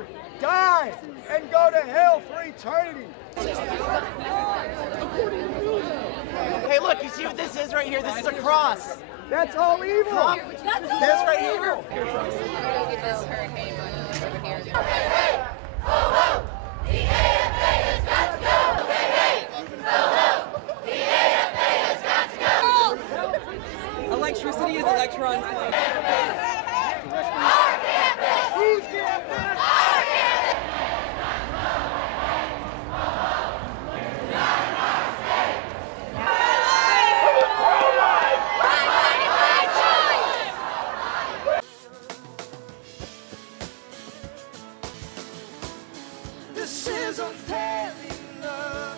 sinner, die, and go to hell for eternity. Hey, look, you see what this is right here? This is a cross. That's all evil. That's all this right here. Electricity is electrons. Who's campus? This is a failing love.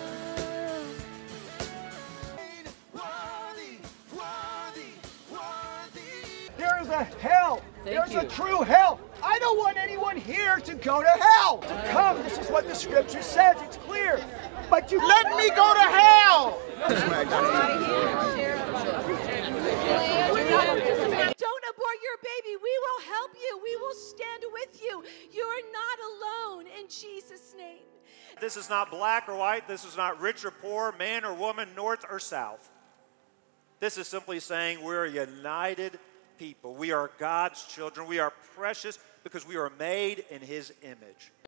There is a hell. There's a true hell. I don't want anyone here to go to hell. To come, this is what the scripture says. It's clear. But you let me go to hell. Don't abort your baby. We will help you. We will stand with you. You are not alone in Jesus' name. This is not black or white. This is not rich or poor, man or woman, north or south. This is simply saying we're a united people. We are God's children. We are precious because we are made in His image.